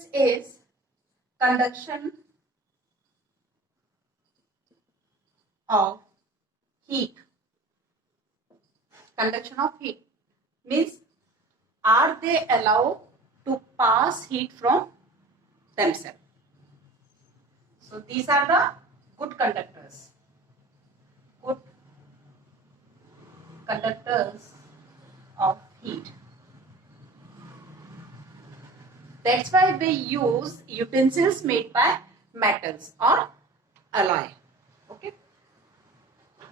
conductance is conduction of heat. Conduction of heat means are they allowed to pass heat from themselves? So these are the good conductors. Good conductors of heat. That's why we use utensils made by metals or alloy. Okay.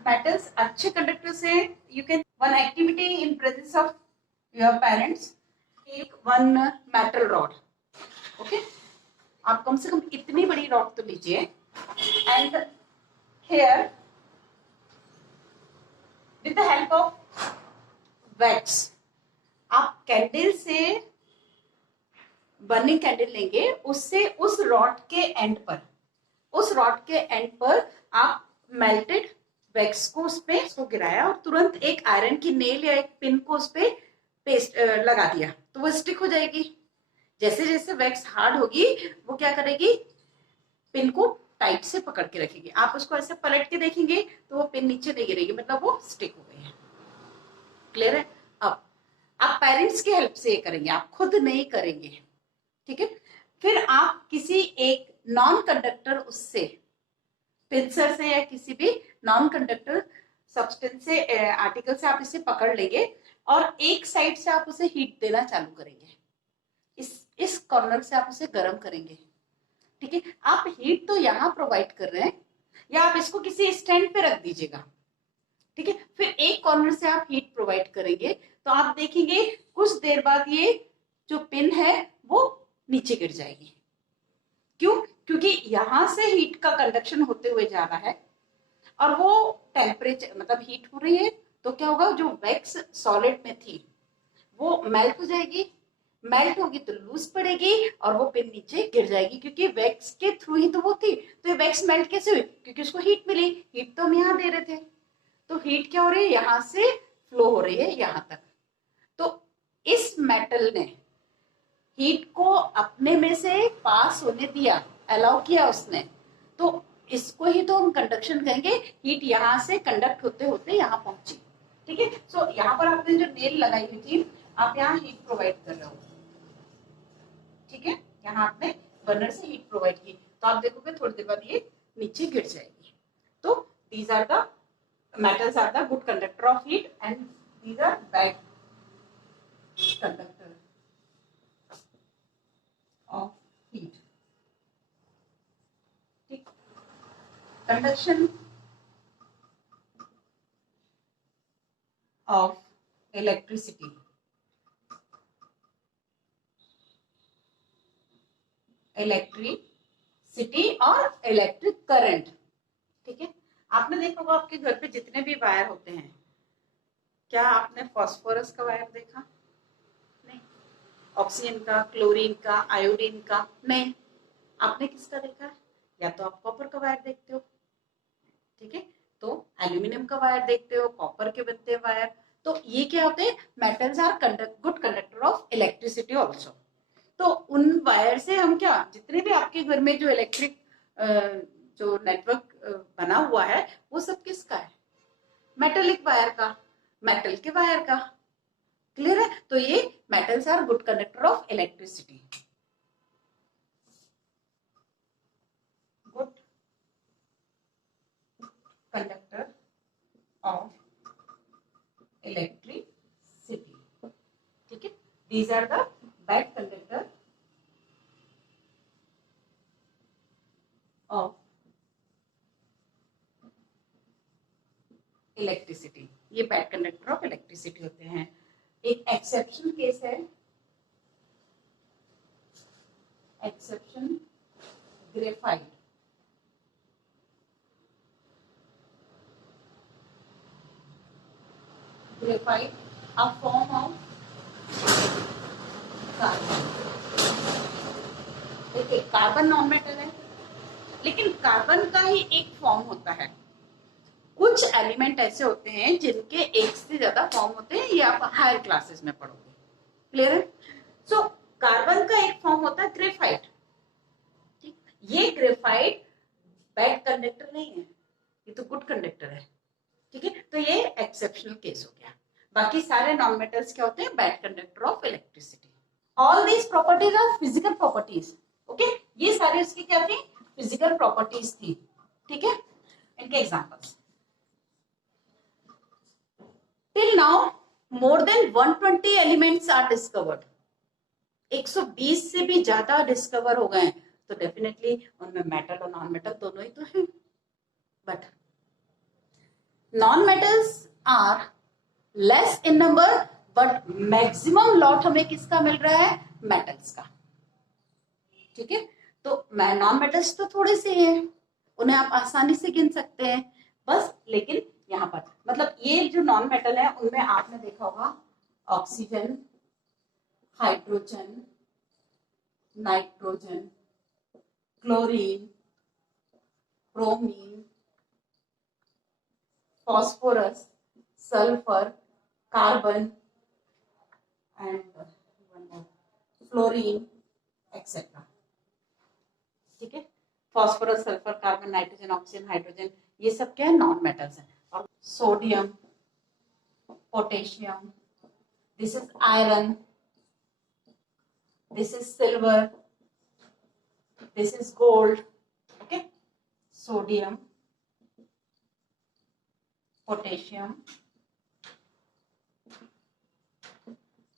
Metals अच्छे conductors से you can one activity in presence of your parents. एक one metal rod. Okay. आप कम से कम इतनी बड़ी rod तो लीजिए and here with the help of wax आप कैंडल से बर्निंग कैंडल लेंगे, उससे उस रॉड के एंड पर आप मेल्टेड वैक्स को उस पे इसको गिराया और तुरंत एक आयरन की नेल या एक पिन को उस पे पेस्ट लगा दिया तो वो स्टिक हो जाएगी। जैसे जैसे वैक्स हार्ड होगी वो क्या करेगी, पिन को टाइट से पकड़ के रखेगी। आप उसको ऐसे पलट के देखेंगे तो वो पिन नीचे नहीं गिरेगी, मतलब वो स्टिक हो गई है। क्लियर है? अब आप पेरेंट्स की हेल्प से ये करेंगे, आप खुद नहीं करेंगे। ठीक है। फिर आप किसी एक नॉन कंडक्टर उससे पिंसर से या किसी भी नॉन कंडक्टर सब्सटेंस से आर्टिकल से आप इसे पकड़ लेंगे और एक साइड से आप उसे हीट देना चालू करेंगे। इस कॉर्नर से आप उसे गर्म करेंगे। ठीक है। आप हीट तो यहाँ प्रोवाइड कर रहे हैं या आप इसको किसी स्टैंड पे रख दीजिएगा। ठीक है। फिर एक कॉर्नर से आप हीट प्रोवाइड करेंगे तो आप देखेंगे कुछ देर बाद ये जो पिन है वो नीचे गिर जाएगी। क्यों? क्योंकि यहां से हीट का कंडक्शन होते हुए जा रहा है और वो टेम्परेचर मतलब हीट हो रही है तो क्या होगा, जो वैक्स सॉलिड में थी वो मेल्ट हो जाएगी। मेल्ट होगी तो लूज पड़ेगी और वो पिन नीचे गिर जाएगी, क्योंकि वैक्स के थ्रू ही तो वो थी। तो ये वैक्स मेल्ट कैसे हुई? क्योंकि उसको हीट मिली। हीट तो हम यहाँ दे रहे थे, तो हीट क्या हो रही है, यहां से फ्लो हो रही है यहां तक। तो इस मेटल ने हीट को अपने में से पास होने दिया, अलाउ किया उसने, तो इसको ही तो हम कंडक्शन कहेंगे। हीट यहाँ से कंडक्ट होते होते यहाँ पहुंची। ठीक है। सो यहाँ पर आपने जो नेल लगाई हुई थी, आप यहाँ हीट प्रोवाइड कर रहे हो। ठीक है। यहाँ आपने बर्नर से हीट प्रोवाइड की तो आप देखोगे थोड़ी देर बाद ये नीचे गिर जाएगी। तो these are the metals are the good conductor of heat and these are bad conductor of heat. ठीक। Conduction of electricity. इलेक्ट्रिसिटी और इलेक्ट्रिक करंट। ठीक है। आपने देखा होगा आपके घर पे जितने भी वायर होते हैं, क्या आपने फास्फोरस का वायर देखा? नहीं। ऑक्सीजन का, क्लोरीन का, आयोडीन का? नहीं। आपने किसका देखा है? या तो आप कॉपर का वायर देखते हो। ठीक है। तो एल्यूमिनियम का वायर देखते हो, कॉपर के बनते हैं वायर। तो ये क्या होते हैं? Metals are good conductor of electricity also. तो उन वायर से हम क्या, जितने भी आपके घर में जो इलेक्ट्रिक जो नेटवर्क बना हुआ है वो सब किसका है? मेटेलिक वायर का, मेटल के वायर का। क्लियर है? तो ये metals are good conductor of electricity. Good conductor of electricity. ठीक है। These are the bad conductor of electricity. ये बैड कंडक्टर ऑफ इलेक्ट्रिसिटी होते हैं। एक एक्सेप्शन केस है, exception graphite. Graphite a form of carbon. देखिए कार्बन नॉन मेटल है, लेकिन कार्बन का ही एक फॉर्म होता है। कुछ एलिमेंट ऐसे होते हैं जिनके एक से ज्यादा फॉर्म होते हैं, ये आप हायर क्लासेस में पढ़ोगे। क्लियर है? सो कार्बन का एक फॉर्म होता है ग्रेफाइट, ठीक, ये ग्रेफाइट बैड कंडक्टर नहीं है, ये तो गुड कंडक्टर है, ठीक है, तो ये एक्सेप्शनल केस हो गया। बाकी सारे नॉन मेटल्स क्या होते हैं, bad conductor of electricity. All these properties are physical properties, okay, ये सारी उसकी क्या थी, फिजिकल प्रॉपर्टीज थी, ठीक है। इनके examples, till now more than 120 elements are discovered, 120 से भी ज्यादा डिस्कवर हो गए, तो डेफिनेटली उनमें मेटल और नॉन मेटल दोनों ही तो है, but non metals are less in number, but maximum lot हमें किसका मिल रहा है, मेटल्स का, ठीक है। तो नॉन मेटल्स तो थोड़े से हैं, उन्हें आप आसानी से गिन सकते हैं बस, लेकिन यहाँ पर मतलब ये जो नॉन मेटल है उनमें आपने देखा होगा oxygen, hydrogen, nitrogen, chlorine, bromine, phosphorus, sulfur, carbon, and one more, fluorine, etc. ठीक है, phosphorus, sulphur, carbon, nitrogen, oxygen, hydrogen, ये सब क्या है, नॉन मेटल्स है। और sodium, potassium, this is iron, this is silver, this is gold, okay, sodium, potassium,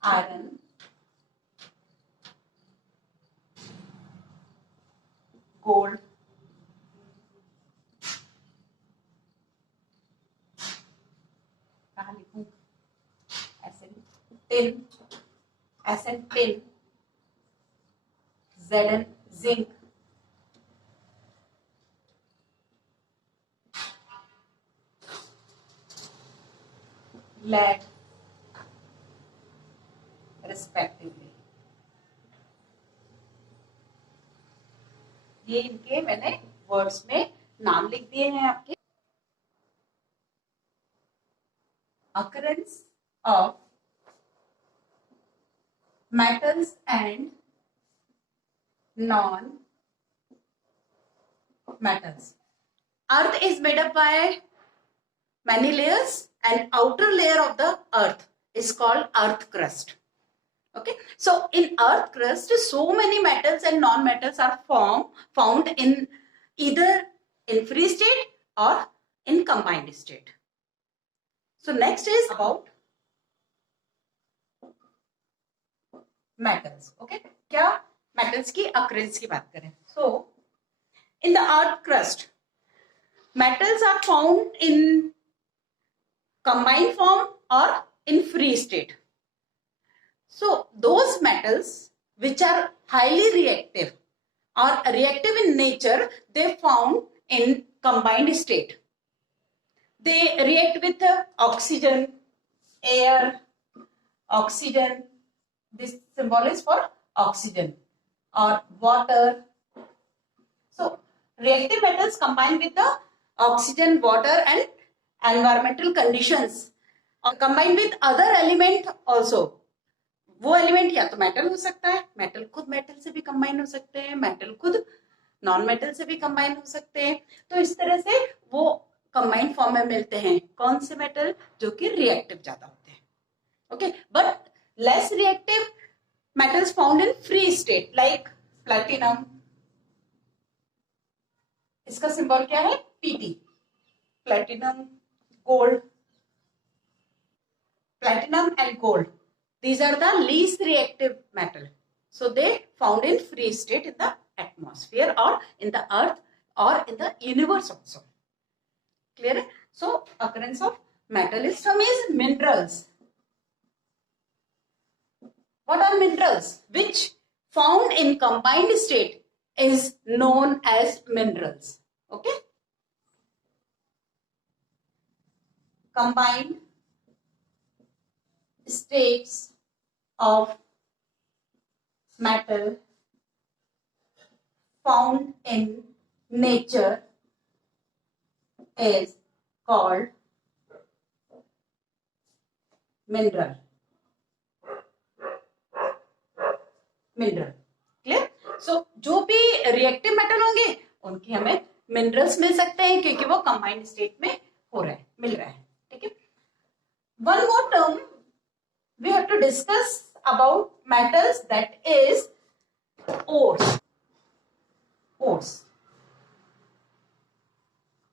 iron, gold, कहाँ लिखूं, tin, Sn tin, Zn zinc, lead, respectively. ये इनके मैंने वर्ड्स में नाम लिख दिए हैं आपके। Occurrence of metals and non-metals. Earth is made up by many layers, and outer layer of the earth is called earth crust. Okay, so in earth crust, so many metals and non-metals are found in either in free state or in combined state. So next is about metals. Okay, क्या metals की occurrence की बात करें, so in the earth crust, metals are found in combined form or in free state. So those metals which are highly reactive or reactive in nature, they found in combined state. They react with oxygen, air, oxygen. This symbol is for oxygen, or water. So reactive metals combine with the oxygen, water and environmental conditions, or combine with other element also. वो element या तो metal हो सकता है, metal खुद metal से भी combine हो सकते हैं, मेटल खुद नॉन मेटल से भी कंबाइन हो सकते हैं। तो इस तरह से वो कंबाइंड फॉर्म में मिलते हैं। कौन से मेटल? जो कि रिएक्टिव ज्यादा होते हैं, okay, but less reactive metals found in free state like platinum, इसका सिंबल क्या है? Pt, platinum, gold, platinum and gold, these are the least reactive metal, so they found in free state in the atmosphere or in the earth or in the universe also. Clear? So occurrence of metal is term is minerals. What are minerals? Which found in combined state is known as minerals. Okay? Combined states of metal found in nature is called mineral. Mineral. Clear? So जो भी reactive metal होंगे उनकी हमें minerals मिल सकते हैं क्योंकि वो combined state में हो रहा है, मिल रहा है। ठीक है, one more term we have to discuss about metals, that is ores. Ores,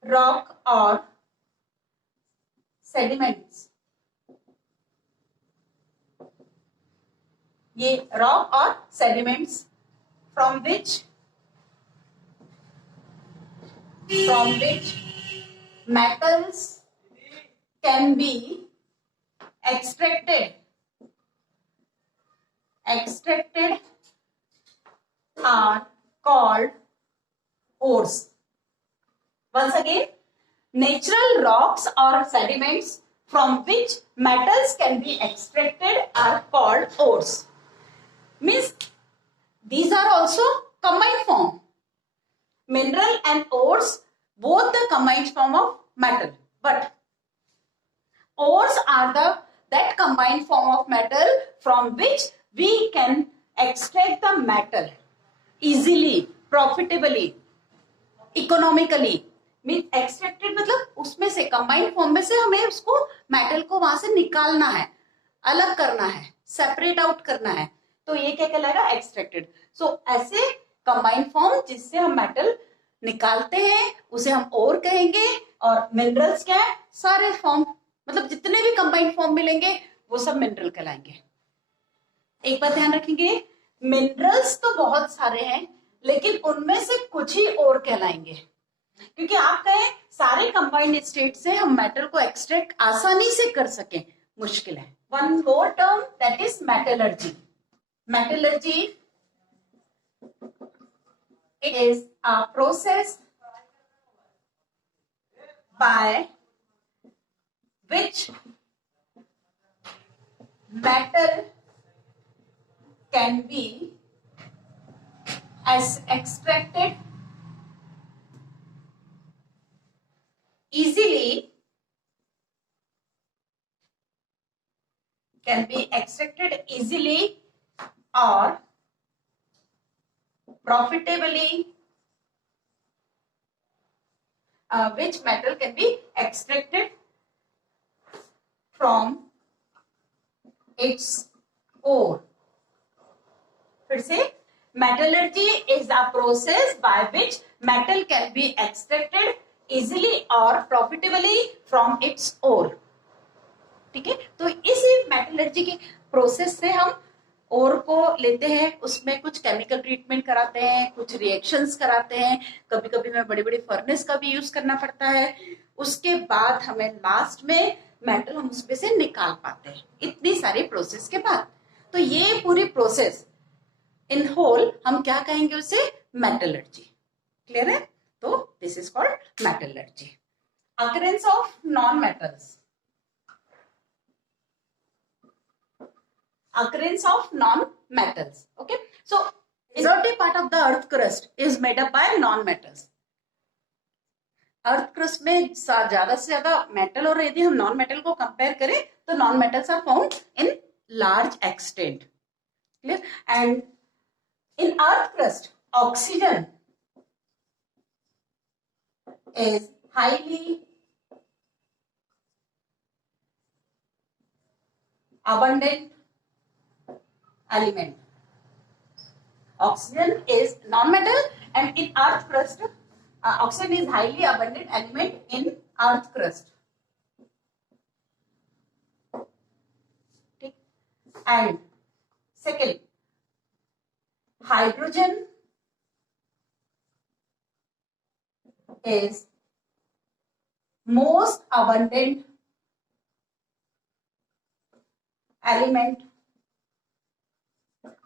rock or sediments. ये rock or sediments from which metals can be extracted are called ores. Once again, natural rocks or sediments from which metals can be extracted are called ores. Means these are also combined form. Mineral and ores, both the combined form of metal, but ores are that combined form of metal from which we can extract the metal easily, profitably, economically. Mean extracted मतलब उसमें से combined form में से हमें उसको metal को वहां से निकालना है, अलग करना है, सेपरेट आउट करना है, तो ये क्या कहलाएगा? एक्सट्रैक्टेड। सो ऐसे कंबाइंड फॉर्म जिससे हम मेटल निकालते हैं उसे हम ओर कहेंगे। और मिनरल्स क्या है? सारे फॉर्म, मतलब जितने भी कंबाइंड फॉर्म मिलेंगे वो सब मिनरल कहलाएंगे। एक बात ध्यान रखेंगे, मिनरल्स तो बहुत सारे हैं लेकिन उनमें से कुछ ही और कहलाएंगे, क्योंकि आप कहें सारे कंबाइंड स्टेट से हम मेटल को एक्सट्रैक्ट आसानी से कर सकें, मुश्किल है। One more term, that is metallurgy. Metallurgy is a process by which metal can be extracted easily, or profitably, which metal can be extracted from its ore. फिर से, metallurgy is a process by which metal can be extracted easily or profitably from its ore. ठीक है, तो इसी metallurgy के process से हम ओर को लेते हैं, उसमें कुछ केमिकल ट्रीटमेंट कराते हैं, कुछ रिएक्शंस कराते हैं, कभी कभी हमें बड़ी बड़ी फर्नेस का भी यूज करना पड़ता है। उसके बाद हमें लास्ट में मेटल हम उसमें से निकाल पाते हैं, इतनी सारी प्रोसेस के बाद। तो ये पूरी प्रोसेस इन होल हम क्या कहेंगे? उसे मेटलर्जी। क्लियर है? तो this is called metallurgy. Occurrence of non metals. Occurrence of non-metals. Okay, so majority part of the earth crust is made up by non-metals. Earth crust में ज्यादा से ज्यादा मेटल, और यदि हम नॉन मेटल को कंपेयर करें तो non metals are found in large extent. Clear? And in earth crust oxygen is highly abundant element. Oxygen is non-metal, and in earth crust, oxygen is highly abundant element in earth crust. And second, hydrogen is most abundant element.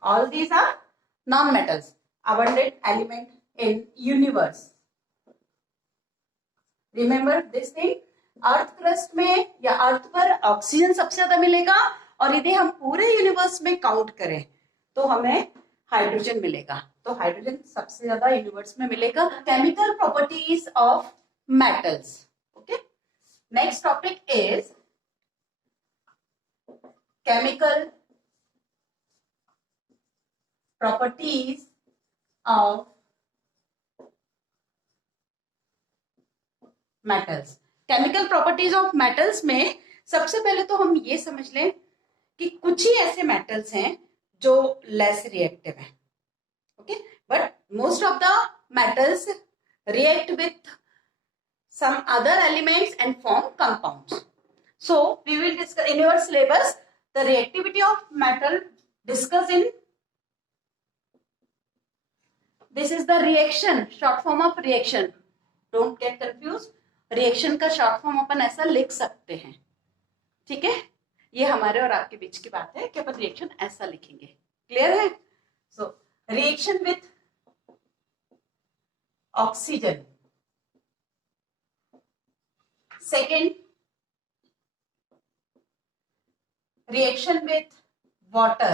All these are non-metals, abundant element in universe. Remember this thing, earth crust में या अर्थ पर oxygen सबसे ज्यादा मिलेगा, और यदि हम पूरे यूनिवर्स में काउंट करें तो हमें हाइड्रोजन मिलेगा। तो हाइड्रोजन सबसे ज्यादा यूनिवर्स में मिलेगा। Chemical properties of metals. Okay, next topic is chemical properties of metals. Chemical properties of metals में सबसे पहले तो हम ये समझ लें कि कुछ ही ऐसे मेटल्स हैं जो लेस रिएक्टिव हैं, okay, but most of the metals react with some other elements and form compounds. So we will discuss in your syllabus the reactivity of metal discussed in this is the reaction, short form of reaction. Don't get confused. Reaction का short form अपन ऐसा लिख सकते हैं, ठीक है, ये हमारे और आपके बीच की बात है कि अपन रिएक्शन ऐसा लिखेंगे, क्लियर है। So reaction with oxygen, second reaction with water,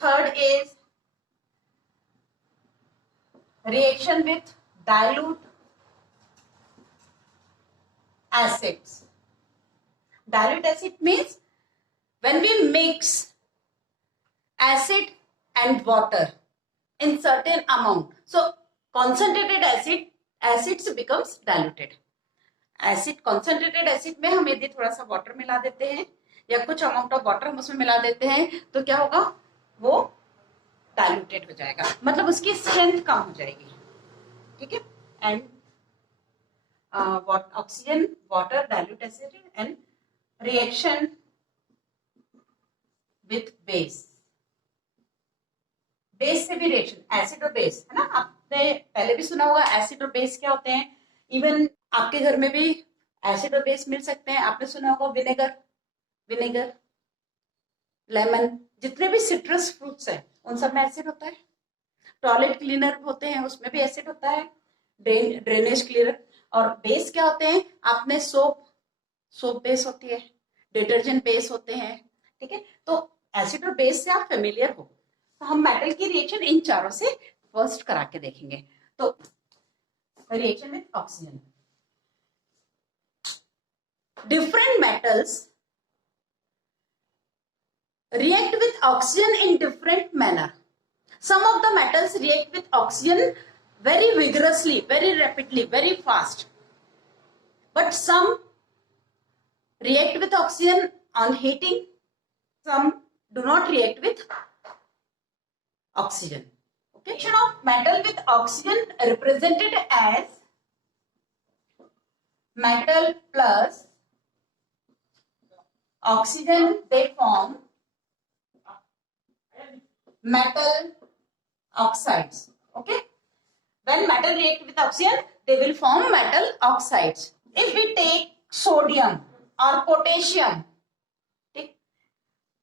third is reaction with dilute acids. Dilute acid means when we mix acid and water in certain amount, so concentrated acids becomes diluted. Acid, concentrated acid में हम यदि थोड़ा सा water मिला देते हैं या कुछ अमाउंट ऑफ वाटर हम उसमें मिला देते हैं तो क्या होगा, वो डाइल्यूटेड हो जाएगा, मतलब उसकी स्ट्रेंथ कम हो जाएगी, ठीक है। And oxygen, water, dilute acid and reaction with base. Base से भी रिएक्शन, एसिड और बेस है ना, आपने पहले भी सुना होगा एसिड और बेस क्या होते हैं। इवन आपके घर में भी एसिड और बेस मिल सकते हैं। आपने सुना होगा विनेगर, लेमन, जितने भी सिट्रस फ्रूट्स हैं उन सब में एसिड होता है। टॉयलेट क्लीनर होते हैं उसमें भी एसिड होता है, ड्रेनेज क्लीनर। और बेस क्या होते हैं, आपने सोप बेस होती है, डिटर्जेंट बेस होते हैं, ठीक है। तो एसिड और बेस से आप फेमिलियर हो। तो हम मेटल की रिएक्शन इन चारों से फर्स्ट करा के देखेंगे। तो reaction with oxygen, different metals react with oxygen in different manner. Some of the metals react with oxygen very vigorously, very rapidly, very fast, but some react with oxygen on heating, some do not react with oxygen. Okay, reaction of metal with oxygen represented as metal plus oxygen, they form metal oxides. Okay, when metal react with oxygen they will form metal oxides. If we take sodium or potassium, okay,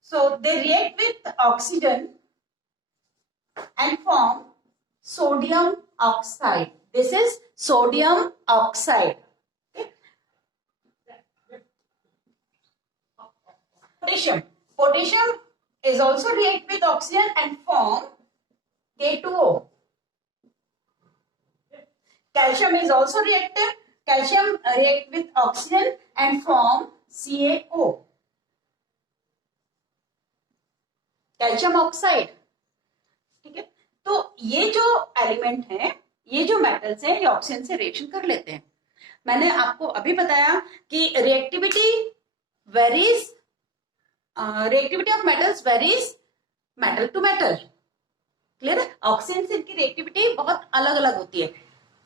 so they react with oxygen and form sodium oxide. This is sodium oxide. Potassium is also react with oxygen and form K2O. Calcium is also reactive. Calcium react with oxygen and form CaO. Calcium oxide, ठीक है। तो ये जो element है, ये जो metals हैं, ये ऑक्सीजन से रिएक्शन कर लेते हैं। मैंने आपको अभी बताया कि reactivity varies, reactivity of metals varies metal to metal, clear है। ऑक्सीजन से इनकी रिएक्टिविटी बहुत अलग अलग होती है।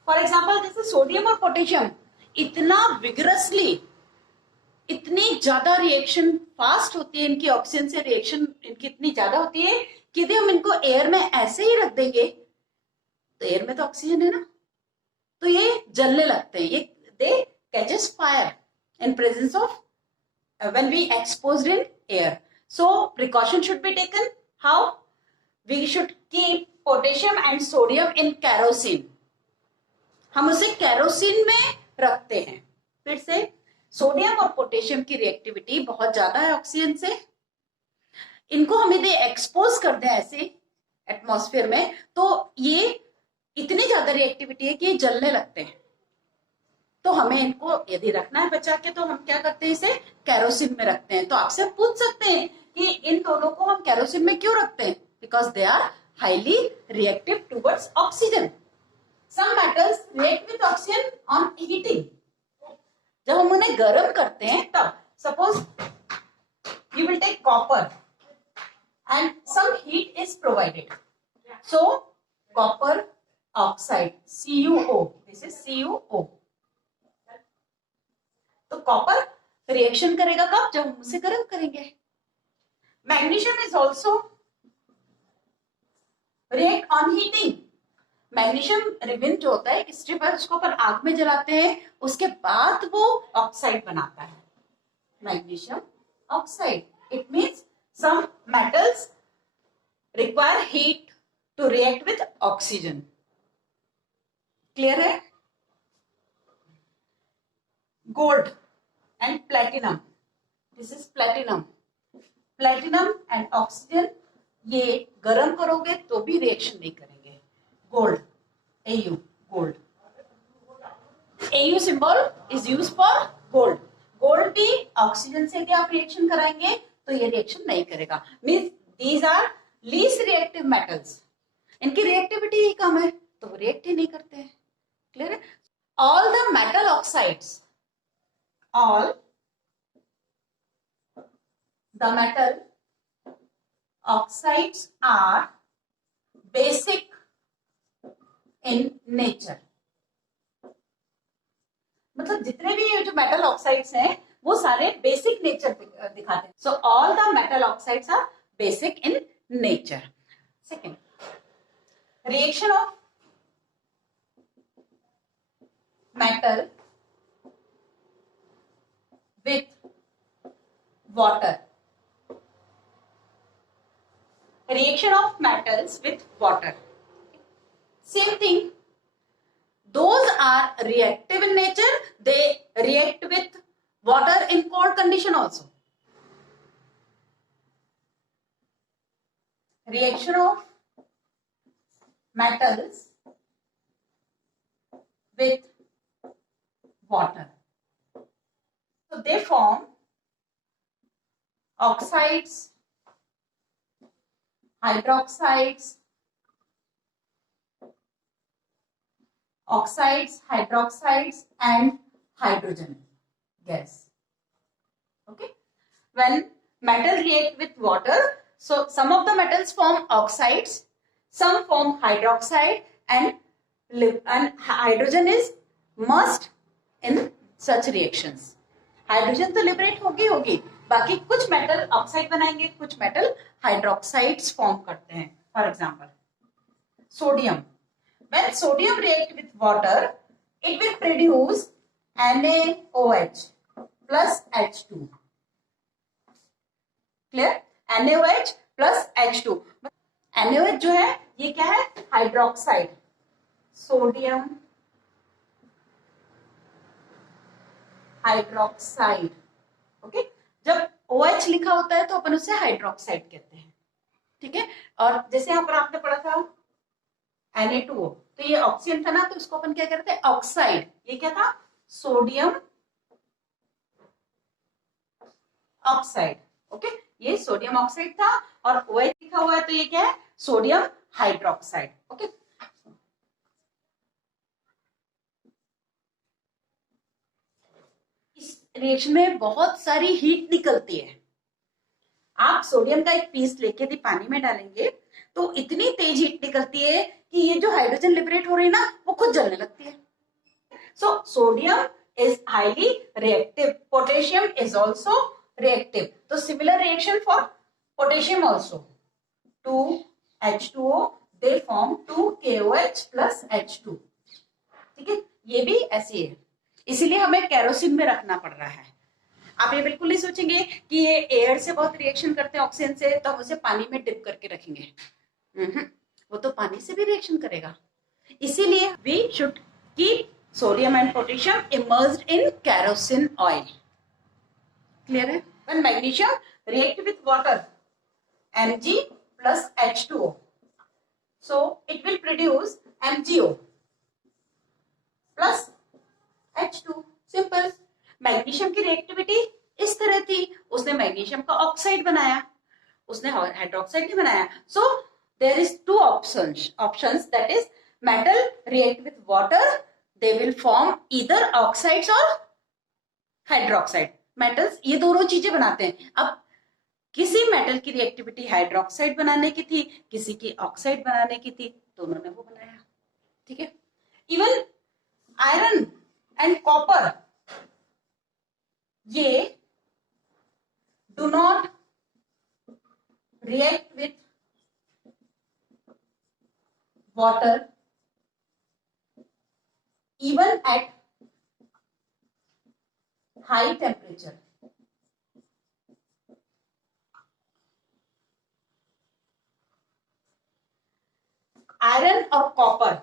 फॉर एग्जाम्पल जैसे सोडियम और पोटेशियम इतना विगरसली, इतनी ज्यादा रिएक्शन फास्ट होती है इनकी, ऑक्सीजन से रिएक्शन इनकी इतनी ज्यादा होती है कि यदि हम इनको एयर में ऐसे ही रख देंगे तो एयर में तो ऑक्सीजन है ना, तो ये जलने लगते हैं, ये they catches fire in presence of when we exposed in air. So precaution should be taken. How? We should keep potassium and sodium in kerosene. हम उसे केरोसिन में रखते हैं। फिर से सोडियम और पोटेशियम की रिएक्टिविटी बहुत ज्यादा है ऑक्सीजन से। इनको हम यदि एक्सपोज कर दें ऐसे एटमॉस्फेयर में तो ये इतनी ज्यादा रिएक्टिविटी है कि ये जलने लगते हैं। तो हमें इनको यदि रखना है बचा के तो हम क्या करते हैं, इसे केरोसिन में रखते हैं। तो आपसे पूछ सकते हैं कि इन दोनों को हम केरोसिन में क्यों रखते हैं, because they are highly reactive towards oxygen. Some metals react with oxygen on heating. जब हम उन्हें गर्म करते हैं तब, suppose you will take copper and some heat is provided, so copper oxide CuO, this is CuO. तो copper reaction करेगा कब, जब हम उसे गर्म करेंगे. Magnesium is also react on heating. Magnesium ribbon जो होता है, स्ट्रिप है, उसको अपन आग में जलाते हैं, उसके बाद वो ऑक्साइड बनाता है, magnesium oxide. It means some metals require heat to react with oxygen. Clear है? Gold and platinum, this is platinum. Platinum and oxygen, ये गर्म करोगे तो भी रिएक्शन नहीं करेंगे. Gold, Au, gold. Au symbol is use for gold. Gold भी oxygen से क्या आप रिएक्शन कराएंगे तो ये रिएक्शन नहीं करेगा. Means these are least reactive metals. इनकी रिएक्टिविटी ही कम है तो वो रिएक्ट ही नहीं करते हैं. क्लियर है? All the metal oxides, all the metal oxides are basic in nature. मतलब जितने भी ये जो मेटल ऑक्साइड्स हैं वो सारे बेसिक नेचर दिखाते हैं. So all the metal oxides are basic in nature. Second, reaction of metal with water. Reaction of metals with water. Same thing. Those are reactive in nature. They react with water in cold condition also. Reaction of metals with water. So they form oxides, hydroxides, hydroxides and hydrogen gas. Okay. When metal react with water, so some of the metals form oxides, some form hydroxide and hydrogen is must in such reactions. Hydrogen तो liberate होगी, बाकी कुछ metal oxide बनाएंगे, कुछ metal hydroxides form करते हैं. For example sodium. When sodium react with water it will produce NaOH plus H2. Clear? NaOH plus H2. NaOH जो है ये क्या है, हाइड्रोक्साइड. Sodium hydroxide. ओके. जब OH लिखा होता है तो अपन उसे हाइड्रोक्साइड कहते हैं. ठीक है? और जैसे यहाँ पर आपने पढ़ा था Na2O, तो ये ऑक्सीजन था ना, तो इसको अपन क्या कहते हैं, ऑक्साइड. ये क्या था, सोडियम ऑक्साइड. ओके. ये सोडियम ऑक्साइड था और OH लिखा हुआ है तो ये क्या है, सोडियम हाइड्रोक्साइड. ओके. रिएक्शन में बहुत सारी हीट निकलती है. आप सोडियम का एक पीस लेके यदि पानी में डालेंगे तो इतनी तेज हीट निकलती है कि ये जो हाइड्रोजन लिबरेट हो रही है ना वो खुद जलने लगती है. So sodium is highly reactive. Potassium is also reactive. तो similar reaction for potassium also. 2H2O they form 2KOH plus H2. ठीक है? ये भी ऐसी है, इसीलिए हमें केरोसिन में रखना पड़ रहा है. आप ये बिल्कुल नहीं सोचेंगे कि ये एयर से बहुत रिएक्शन करते हैं ऑक्सीजन से तो हम उसे पानी में डिप करके रखेंगे. वो तो पानी से भी रिएक्शन करेगा. इसीलिए we should keep sodium and potassium immersed in kerosene oil. Clear है? When magnesium react with water Mg plus H2O, so it will produce MgO plus H2. Simple. Magnesium की रिएक्टिविटी इस तरह थी, उसने मैग्नीशियम का oxide बनाया उसने hydroxide नहीं बनाया. So there is two options that is metal react with water, they will form either oxides और हाइड्रोक्साइड. मेटल्स ये दोनों चीजें बनाते हैं. अब किसी मेटल की रिएक्टिविटी हाइड्रोक्साइड बनाने की थी, किसी की ऑक्साइड बनाने की थी, दोनों ने वो बनाया. ठीक है. इवन आयरन एंड कॉपर ये do not react with water even at high temperature. Iron और कॉपर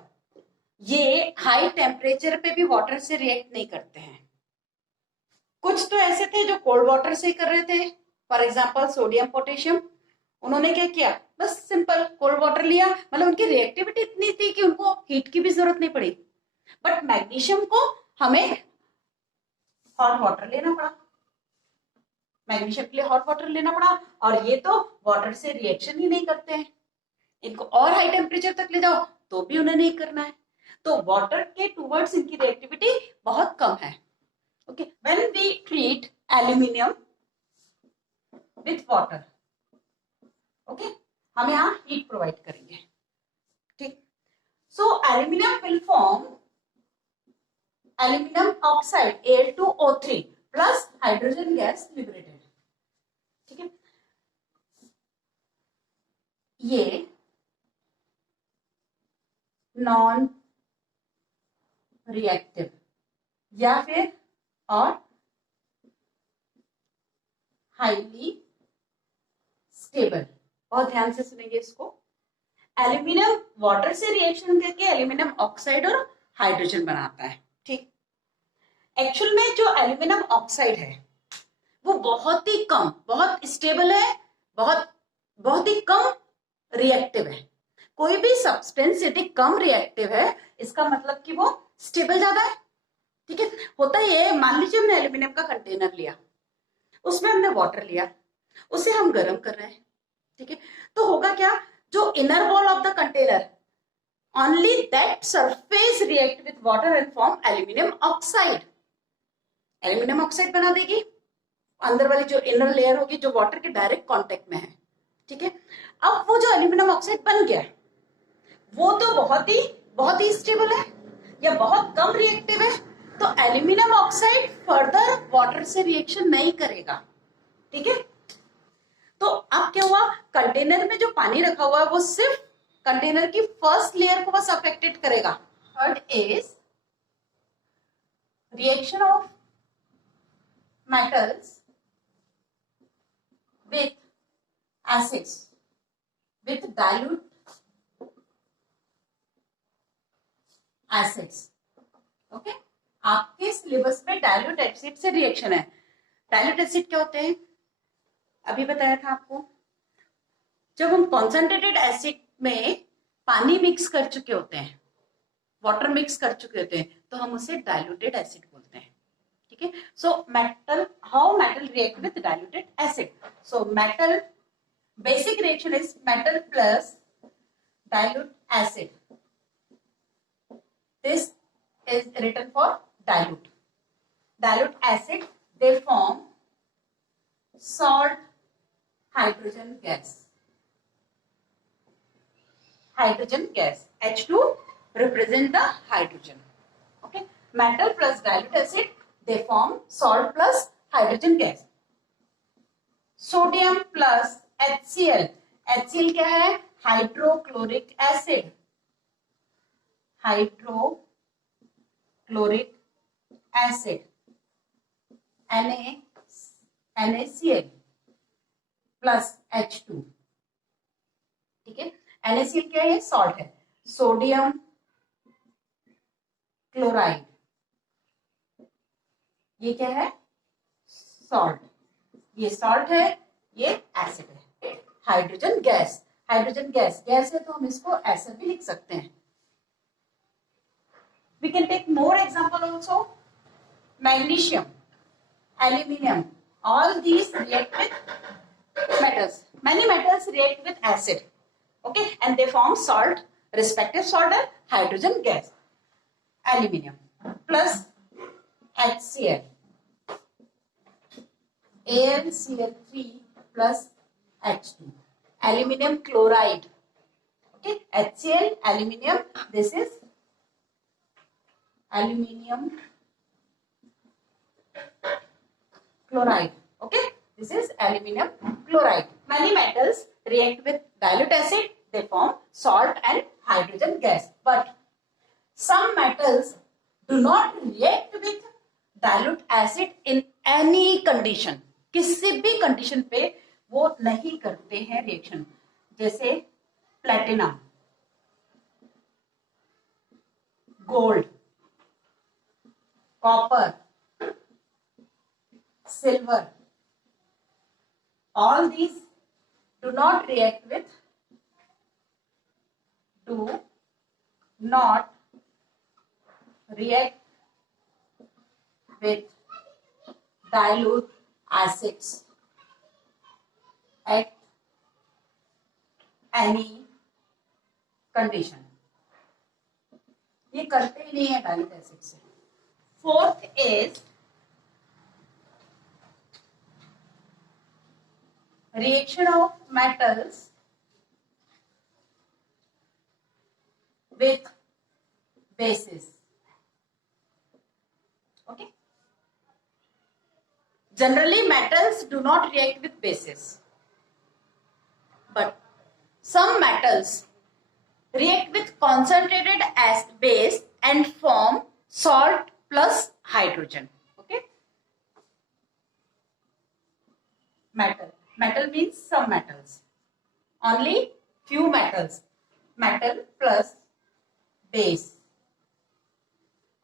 ये हाई टेम्परेचर पे भी वाटर से रिएक्ट नहीं करते हैं. कुछ तो ऐसे थे जो कोल्ड वाटर से ही कर रहे थे. फॉर एग्जांपल सोडियम पोटेशियम, उन्होंने क्या किया, बस सिंपल कोल्ड वाटर लिया, मतलब उनकी रिएक्टिविटी इतनी थी कि उनको हीट की भी जरूरत नहीं पड़ी. बट मैग्नीशियम को हमें हॉट वाटर लेना पड़ा, मैग्नीशियम के लिए हॉट वाटर लेना पड़ा. और ये तो वाटर से रिएक्शन ही नहीं करते हैं, इनको और हाई टेम्परेचर तक ले जाओ तो भी उन्हें नहीं करना है. तो वाटर के टूवर्ड्स इनकी रिएक्टिविटी बहुत कम है. Okay, when we treat aluminium with water, okay, हम यहाँ हीट प्रोवाइड करेंगे. ठीक. So aluminium will form aluminium oxide Al2O3 plus hydrogen gas liberated. ठीक है. ये नॉन रिएक्टिव या फिर और हाईली स्टेबल. बहुत ध्यान से सुनेंगे इसको. एल्यूमिनियम वाटर से रिएक्शन करके एल्यूमिनियम ऑक्साइड और हाइड्रोजन बनाता है. ठीक. एक्चुअल में जो एल्यूमिनियम ऑक्साइड है वो बहुत ही कम, बहुत स्टेबल है, बहुत ही कम रिएक्टिव है. कोई भी सब्सटेंस यदि कम रिएक्टिव है इसका मतलब कि वो स्टेबल ज्यादा है. ठीक है. होता ये, मान लीजिए हमने एल्यूमिनियम का कंटेनर लिया, उसमें हमने वाटर लिया, उसे हम गर्म कर रहे हैं. ठीक है. तो होगा क्या, जो inner wall of the container, only that surface react with water and form aluminium oxide. Aluminium oxide बना देगी. अंदर वाली जो इनर लेयर होगी जो वाटर के डायरेक्ट कांटेक्ट में है. ठीक है. अब वो जो एल्यूमिनियम ऑक्साइड बन गया वो तो बहुत ही स्टेबल है या बहुत कम रिएक्टिव है, तो एल्यूमिनियम ऑक्साइड फर्दर वाटर से रिएक्शन नहीं करेगा. ठीक है. तो अब क्या हुआ, कंटेनर में जो पानी रखा हुआ है वो सिर्फ कंटेनर की फर्स्ट लेयर को बस अफेक्टेड करेगा. Third is reaction of metals with acids with dilute acids. Okay. आपके सिलेबस में डाइल्यूट एसिड से रिएक्शन है. डाइल्यूट एसिड क्या होते हैं, अभी बताया था आपको. जब हम कॉन्सेंट्रेटेड एसिड में पानी मिक्स कर चुके होते हैं, वाटर मिक्स कर चुके होते हैं, तो हम उसे डाइल्यूटेड एसिड बोलते हैं. ठीक है. So metal, how metal react with diluted acid. So metal basic reaction is metal plus dilute acid. This is written for dilute. Dilute acid, they form salt hydrogen gas. Hydrogen gas. H2 represent the hydrogen. Okay. Metal plus dilute acid, they form salt plus hydrogen gas. Sodium plus HCl. HCl क्या है? Hydrochloric acid. Hydrochloric acid NaCl plus H2. ठीक है. NaCl क्या है? Salt है. Sodium chloride, ये क्या है? सॉल्ट. ये सॉल्ट है, ये एसिड है. Hydrogen gas. Hydrogen gas gas है तो हम इसको ऐसे भी लिख सकते हैं. We can take more example also. Magnesium, aluminium, all these react with metals. Many metals react with acid, okay, and they form salt, respective salt and hydrogen gas. Aluminium plus HCl, AlCl3 plus H2, aluminium chloride, okay, HCl, aluminium, this is aluminium chloride, okay, this is aluminium chloride. Many metals react with dilute acid, they form salt and hydrogen gas, but some metals do not react with dilute acid in any condition. किसी भी condition पे वो नहीं करते हैं reaction, जैसे platinum, gold, copper, silver, all these do not react with dilute acids at any condition. ये करते ही नहीं है डाइल्यूट एसिड से. Fourth is reaction of metals with bases. Okay. Generally, metals do not react with bases, but some metals react with concentrated as base and form salt plus hydrogen. Okay. Metal means some metals. Only few metals. Metal plus base.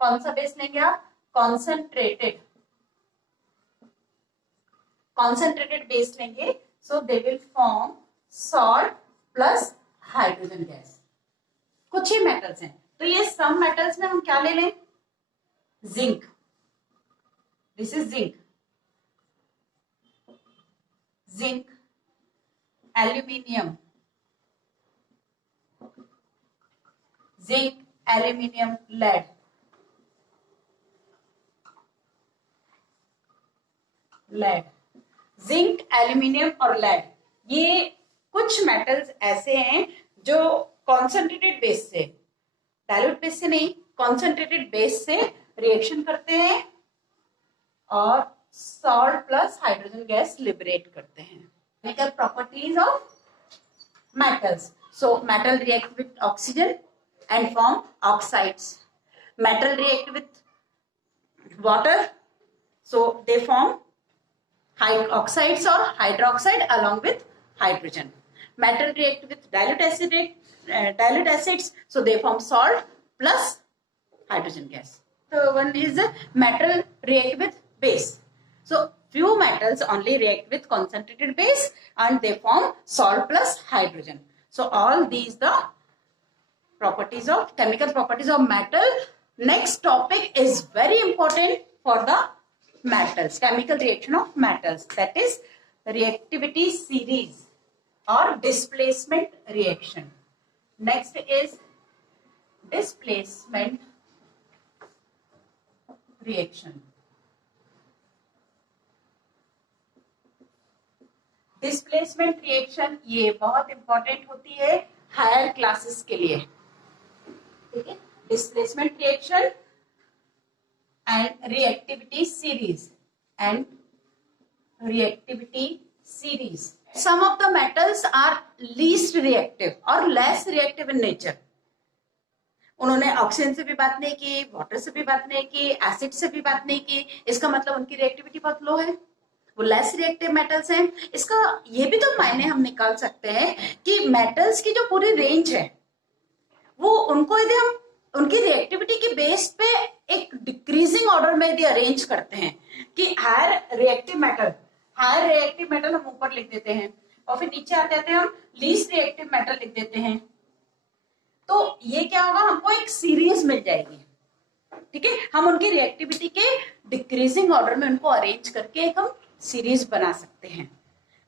कौन सा base लेंगे आप? Concentrated base लेंगे. So they will form salt plus hydrogen gas. कुछ ही metals हैं. तो ये some metals में हम क्या ले लें? Zinc. This is zinc. Zinc, aluminium, zinc, aluminium, lead, zinc, aluminium और lead, ये कुछ metals ऐसे हैं जो concentrated base से, dilute base से नहीं, concentrated base से reaction करते हैं और salt plus hydrogen gas liberate करते हैं. Chemical properties of metals. So metal react with oxygen and form oxides. Metal react with water, so they form oxides or hydroxide along with hydrogen. Metal react with dilute acids, so they form salt plus hydrogen gas. So one is metal react with base. So few metals only react with concentrated base and they form salt plus hydrogen. So all these the properties of chemical properties of metal. Next topic is very important for the metals, chemical reaction of metals, that is reactivity series or displacement reaction. Next is displacement reaction. Displacement reaction ये बहुत important होती है higher classes के लिए. ठीक है, displacement reaction and reactivity series. Some of the metals are least reactive और less reactive in nature. उन्होंने ऑक्सीजन से भी बात नहीं की, वाटर से भी बात नहीं की, एसिड से भी बात नहीं की. इसका मतलब उनकी रिएक्टिविटी बहुत लो है, वो लेस रिएक्टिव मेटल्स हैं. इसका ये भी तो मायने हम निकाल सकते हैं कि मेटल्स की जो पूरी रेंज है वो उनको यदि हम उनकी रिएक्टिविटी के बेस पे एक डिक्रीजिंग ऑर्डर में यदि अरेंज करते हैं कि हायर रिएक्टिव मेटल हम ऊपर लिख देते हैं और फिर नीचे आते आते हम लीस्ट रिएक्टिव मेटल लिख देते हैं, तो ये क्या होगा, हमको एक सीरीज मिल जाएगी. ठीक है, हम उनकी रिएक्टिविटी के डिक्रीजिंग ऑर्डर में उनको अरेंज करके एक हम सीरीज बना सकते हैं.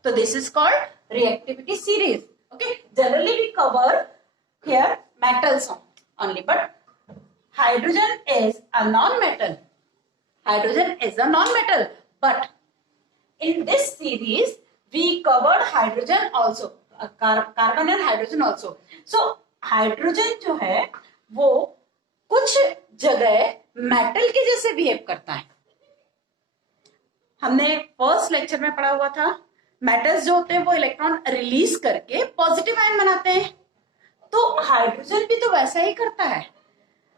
तो this is called reactivity series. Okay, generally we cover here metals only, but hydrogen is a non-metal. Hydrogen is a non-metal, but in this series we covered hydrogen also, carbon and hydrogen also. So hydrogen जो है वो कुछ जगह metal के जैसे behave करता है. हमने फर्स्ट लेक्चर में पढ़ा हुआ था मेटल्स जो होते हैं वो इलेक्ट्रॉन रिलीज करके पॉजिटिव आयन बनाते हैं. तो हाइड्रोजन भी तो वैसा ही करता है.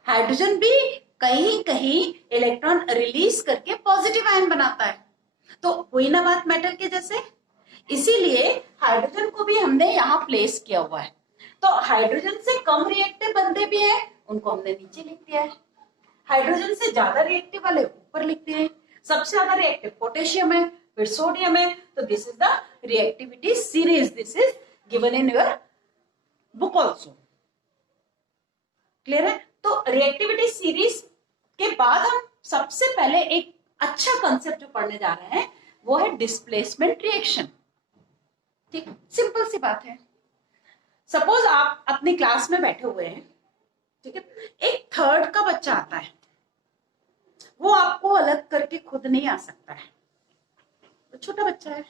हाइड्रोजन भी कहीं कहीं इलेक्ट्रॉन रिलीज करके पॉजिटिव आयन बनाता है. तो हुई ना बात मेटल के जैसे. इसीलिए हाइड्रोजन को भी हमने यहाँ प्लेस किया हुआ है. तो हाइड्रोजन से कम रिएक्टिव बनते भी हैं, उनको हमने नीचे लिख दिया है. हाइड्रोजन से ज्यादा रिएक्टिव वाले ऊपर लिख दिए हैं. सबसे ज्यादा रिएक्टिव पोटेशियम है, फिर सोडियम है. तो this is the reactivity series. This is given in your book also. Clear है. तो रिएक्टिविटी सीरीज के बाद हम सबसे पहले एक अच्छा कंसेप्ट जो पढ़ने जा रहे हैं वो है डिस्प्लेसमेंट रिएक्शन. ठीक, सिंपल सी बात है. सपोज आप अपनी क्लास में बैठे हुए हैं, ठीक है, एक थर्ड का बच्चा आता है, वो आपको अलग करके खुद नहीं आ सकता है, तो छोटा बच्चा है,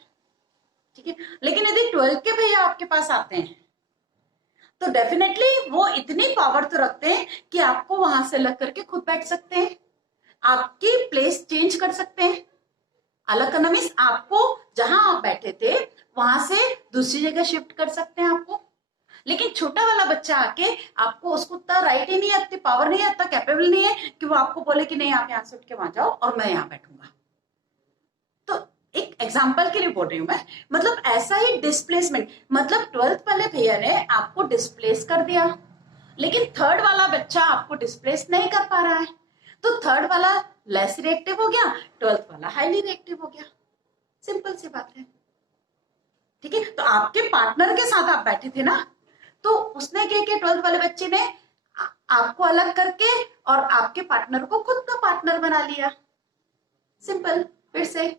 ठीक है. लेकिन यदि 12 के भैया आपके पास आते हैं तो डेफिनेटली वो इतनी पावर तो रखते हैं कि आपको वहां से अलग करके खुद बैठ सकते हैं, आपकी प्लेस चेंज कर सकते हैं. अलग करना मीन्स आपको जहां आप बैठे थे वहां से दूसरी जगह शिफ्ट कर सकते हैं आपको. लेकिन छोटा वाला बच्चा आके आपको उसको उतना राइट ही नहीं है, इतनी पावर नहीं है, इतना कैपेबल नहीं है कि वो आपको बोले कि नहीं आप यहाँ से उठ के वहां जाओ और मैं यहाँ बैठूंगा. तो एक एग्जाम्पल के लिए बोल रही हूं मैं. मतलब ऐसा ही डिस्प्लेसमेंट, मतलब 12th वाले भैया ने आपको डिस्प्लेस कर दिया, लेकिन थर्ड वाला बच्चा आपको डिस्प्लेस नहीं कर पा रहा है. तो थर्ड वाला लेस रिएक्टिव हो गया, 12th वाला हाईली रिएक्टिव हो गया. सिंपल सी बात है. ठीक है. तो आपके पार्टनर के साथ आप बैठे थे ना, तो उसने क्या किया, 12th वाले बच्चे ने आपको अलग करके और आपके पार्टनर को खुद का पार्टनर बना लिया. सिंपल. फिर से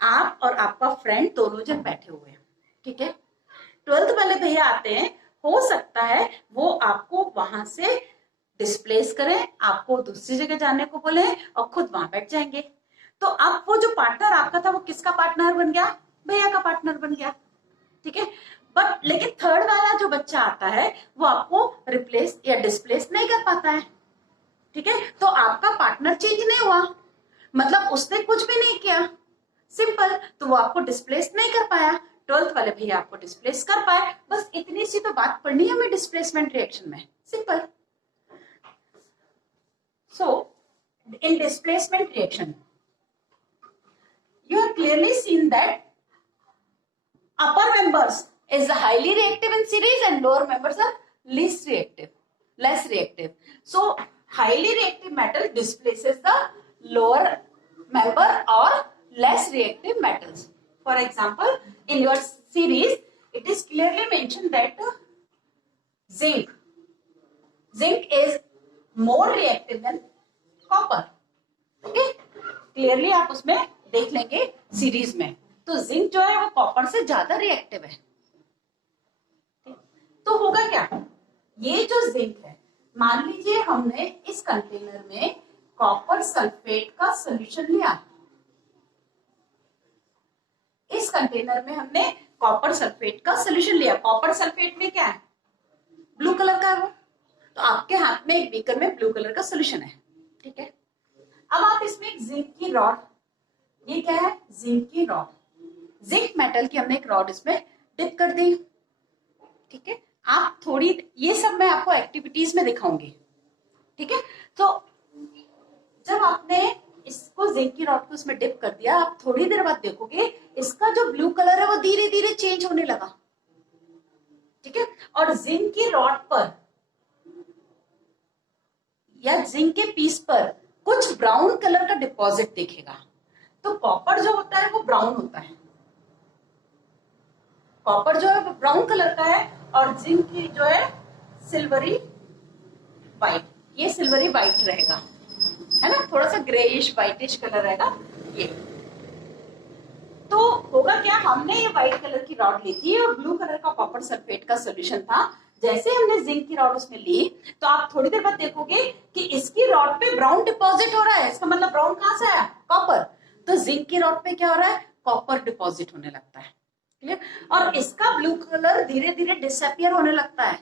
आप और आपका फ्रेंड दोनों जन बैठे हुए हैं, ठीक है. 12th वाले भैया आते हैं, हो सकता है वो आपको वहां से डिस्प्लेस करें, आपको दूसरी जगह जाने को बोले और खुद वहां बैठ जाएंगे. तो अब वो जो पार्टनर आपका था वो किसका पार्टनर बन गया, भैया का पार्टनर बन गया. ठीक है. बट लेकिन थर्ड वाला जो बच्चा आता है वो आपको रिप्लेस या डिस्प्लेस नहीं कर पाता है. ठीक है. तो आपका पार्टनर चेंज नहीं हुआ, मतलब उसने कुछ भी नहीं किया. सिंपल. तो वो आपको डिस्प्लेस नहीं कर पाया, 12th वाले भैया आपको डिस्प्लेस कर पाए. बस इतनी सी तो बात पढ़नी है हमें डिस्प्लेसमेंट रिएक्शन में. Simple. So in displacement reaction you have clearly seen that upper members is highly reactive in series and lower members are less reactive. So highly reactive metal displaces the lower member or less reactive metals. For example, in your series it is clearly mentioned that zinc is more reactive than copper. Okay, clearly आप उसमें देख लेंगे series में. तो zinc जो है वो copper से ज्यादा रिएक्टिव है. तो होगा क्या, ये जो जिंक है, मान लीजिए हमने इस कंटेनर में कॉपर सल्फेट का सॉल्यूशन लिया. इस कंटेनर में हमने कॉपर सल्फेट का सॉल्यूशन लिया. कॉपर सल्फेट में क्या है, ब्लू कलर का है वो. तो आपके हाथ में एक बीकर में ब्लू कलर का सॉल्यूशन है. ठीक है. अब आप इसमें एक जिंक की रॉड, ये क्या है, जिंक की रॉड, जिंक मेटल की हमने एक रॉड इसमें डिप कर दी. ठीक है. आप थोड़ी, ये सब मैं आपको एक्टिविटीज में दिखाऊंगी. ठीक है. तो जब आपने इसको जिंक की रॉड को इसमें डिप कर दिया, आप थोड़ी देर बाद देखोगे इसका जो ब्लू कलर है वो धीरे धीरे चेंज होने लगा. ठीक है. और जिंक की रॉड पर या जिंक के पीस पर कुछ ब्राउन कलर का डिपॉजिट दिखेगा. तो कॉपर जो होता है वो ब्राउन होता है, कॉपर जो है वो ब्राउन कलर का है, और जिंक की जो है सिल्वरी व्हाइट. ये सिल्वरी व्हाइट रहेगा, है ना, थोड़ा सा ग्रेइश व्हाइटिश कलर रहेगा ये. तो होगा क्या, हमने ये व्हाइट कलर की रॉड ली थी और ब्लू कलर का कॉपर सल्फेट का सोल्यूशन था। जैसे हमने जिंक की रॉड उसमें ली, तो आप थोड़ी देर बाद देखोगे कि इसकी रॉड पे ब्राउन डिपॉजिट हो रहा है। इसका मतलब ब्राउन कहां से आया, कॉपर। तो जिंक की रॉड पे क्या हो रहा है, कॉपर डिपॉजिट होने लगता है। क्लियर। और इसका ब्लू कलर धीरे धीरे डिसअपियर होने लगता है।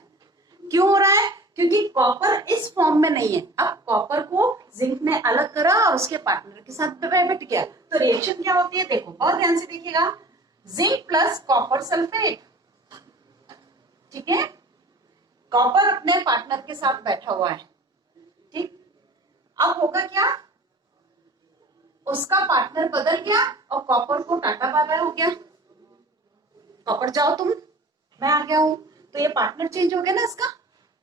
क्यों हो रहा है, क्योंकि कॉपर इस फॉर्म में नहीं है। अब कॉपर को जिंक ने अलग करा और उसके पार्टनर के साथ बैठ गया। तो रिएक्शन क्या होती है, देखो बहुत ध्यान से देखिएगा। जिंक प्लस कॉपर सल्फेट, ठीक है। कॉपर अपने पार्टनर के साथ बैठा हुआ है, ठीक। अब होगा क्या, उसका पार्टनर बदल गया और कॉपर को टाटा बाय बाय हो गया। कॉपर जाओ तुम, मैं आ गया हूं। तो ये पार्टनर चेंज हो गया ना इसका,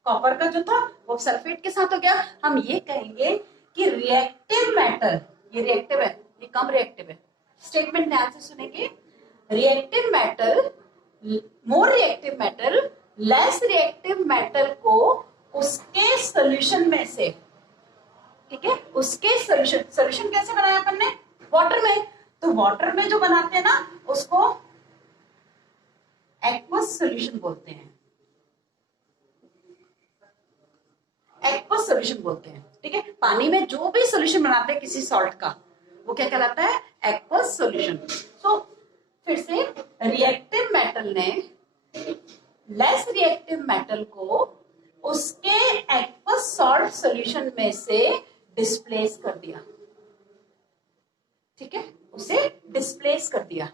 कॉपर का जो था वो सल्फेट के साथ हो गया। हम ये कहेंगे कि रिएक्टिव मेटल, ये रिएक्टिव है, ये कम रिएक्टिव है। स्टेटमेंट ध्यान से सुनेंगे। Reactive metal, more reactive metal less reactive metal को उसके सॉल्यूशन में से, ठीक है, उसके सॉल्यूशन, सॉल्यूशन कैसे बनाया अपन ने, वाटर में। तो वाटर में जो बनाते हैं ना उसको एक्वस सॉल्यूशन बोलते हैं, एक्वस सॉल्यूशन बोलते हैं, ठीक है। पानी में जो भी सॉल्यूशन बनाते हैं किसी सॉल्ट का, वो क्या कहलाता है, एक्वस सॉल्यूशन। सो फिर से रिएक्टिव मेटल ने लेस रिएक्टिव मेटल को उसके एक्वस सॉल्ट सॉल्यूशन में से डिस्प्लेस कर दिया, ठीक है, उसे डिस्प्लेस कर दिया।